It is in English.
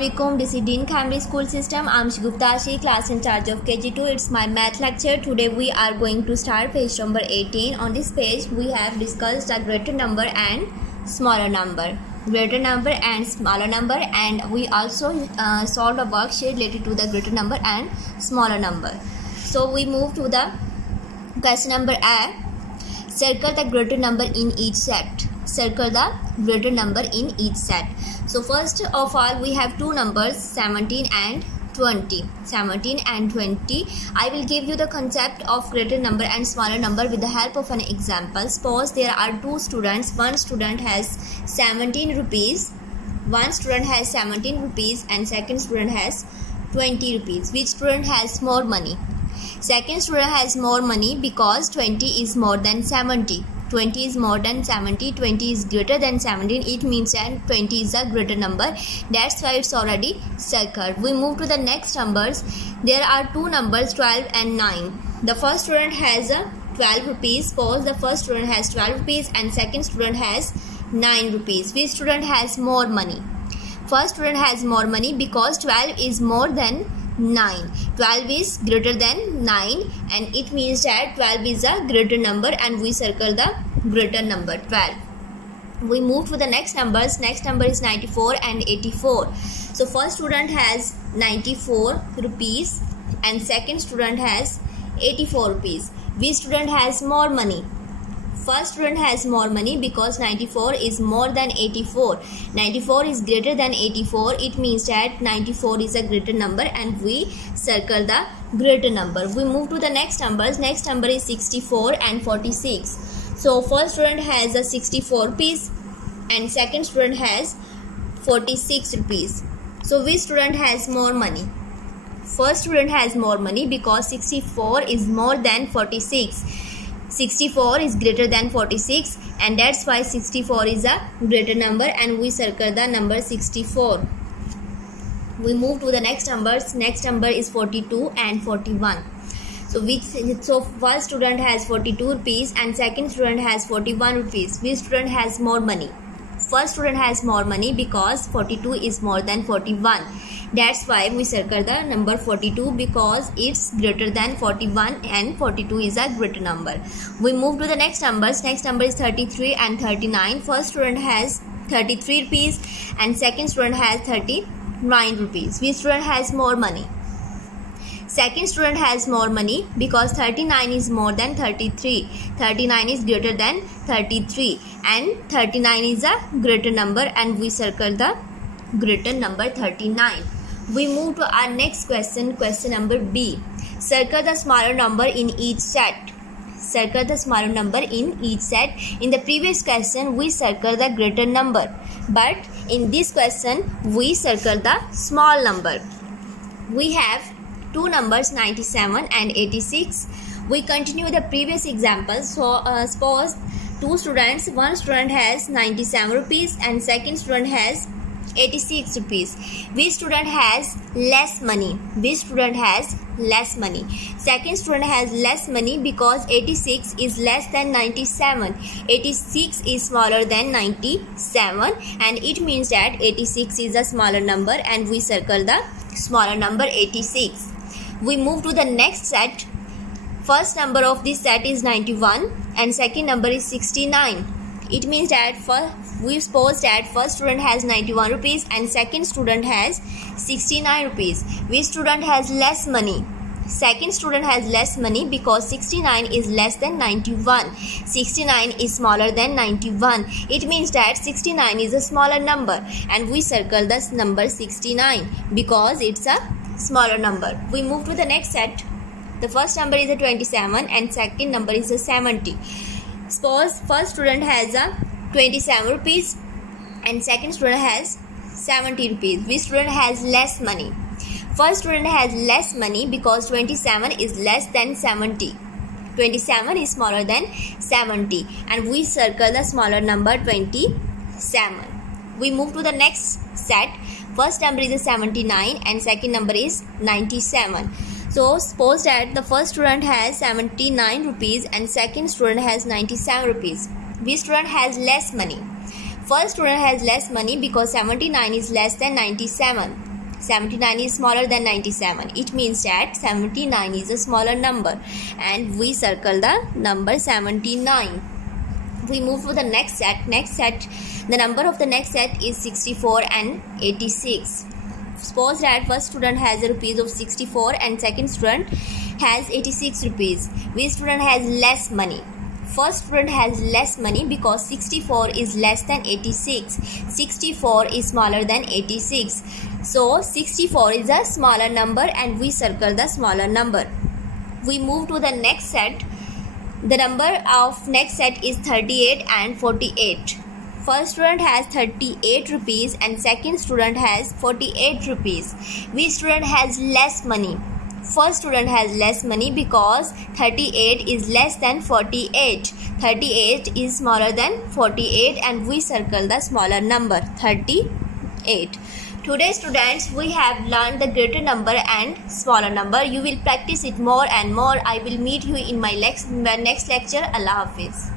Assalamualaikum. This is Dean Cambridge School System. I'm Shigupta, class in charge of KG2. It's my math lecture. Today we are going to start page number 18. On this page we have discussed a greater number and smaller number. Greater number and smaller number, and we also solved a worksheet related to the greater number and smaller number. So we move to the question number A. Circle the greater number in each set. Circle the greater number in each set. So first of all we have two numbers 17 and 20. 17 and 20. I will give you the concept of greater number and smaller number with the help of an example. Suppose there are two students. One student has 17 rupees. One student has 17 rupees and second student has 20 rupees. Which student has more money? Second student has more money because 20 is more than 70. 20 is more than 70, 20 is greater than 17. It means that 20 is a greater number. That's why it's already circled. We move to the next numbers. There are two numbers 12 and 9. The first student has 12 rupees. Suppose the first student has 12 rupees and second student has 9 rupees. Which student has more money? First student has more money because 12 is more than 9. 12 is greater than 9 and it means that 12 is a greater number and we circle the greater number 12. We move to the next numbers. Next number is 94 and 84. So first student has 94 rupees and second student has 84 rupees. Which student has more money? First student has more money because 94 is more than 84. 94 is greater than 84. It means that 94 is a greater number and we circle the greater number. We move to the next numbers. Next number is 64 and 46. So first student has a 64 rupees and second student has 46 rupees. So which student has more money? First student has more money because 64 is more than 46. 64 is greater than 46 and that's why 64 is a greater number and we circle the number 64. We move to the next numbers. Next number is 42 and 41. So first student has 42 rupees and second student has 41 rupees. Which student has more money? First student has more money because 42 is more than 41. That's why we circle the number 42 because it's greater than 41 and 42 is a greater number. We move to the next numbers. Next number is 33 and 39. First student has 33 rupees and second student has 39 rupees. Which student has more money? Second student has more money because 39 is more than 33. 39 is greater than 33 and 39 is a greater number and we circle the greater number 39. We move to our next question, question number B. Circle the smaller number in each set. Circle the smaller number in each set. In the previous question, we circle the greater number. But in this question, we circle the small number. We have two numbers 97 and 86. We continue the previous example. So suppose two students. One student has 97 rupees and second student has 86 rupees. Which student has less money? Which student has less money? Second student has less money because 86 is less than 97. 86 is smaller than 97 and it means that 86 is a smaller number and we circle the smaller number 86. We move to the next set. First number of this set is 91 and second number is 69. It means that we suppose that first student has 91 rupees and second student has 69 rupees. Which student has less money? Second student has less money because 69 is less than 91. 69 is smaller than 91. It means that 69 is a smaller number and we circle this number 69 because it's a smaller number. We move to the next set. The first number is a 27 and second number is a 70. Suppose first student has a 27 rupees and second student has 70 rupees. Which student has less money? First student has less money because 27 is less than 70. 27 is smaller than 70 and we circle the smaller number 27. We move to the next set. First number is a 79 and second number is 97. So suppose that the first student has 79 rupees and second student has 97 rupees. Which student has less money? First student has less money because 79 is less than 97. 79 is smaller than 97. It means that 79 is a smaller number, and we circle the number 79. We move to the next set. The number of the next set is 64 and 86. Suppose that first student has rupees of 64 and second student has 86 rupees. Which student has less money? First student has less money because 64 is less than 86. 64 is smaller than 86. So 64 is a smaller number, and we circle the smaller number. We move to the next set. The number of next set is 38 and 48. First student has 38 rupees and second student has 48 rupees. Which student has less money? First student has less money because 38 is less than 48. 38 is smaller than 48, and we circle the smaller number 38. Today students, we have learned the greater number and smaller number. You will practice it more and more. I will meet you in my next lecture. Allah Hafiz.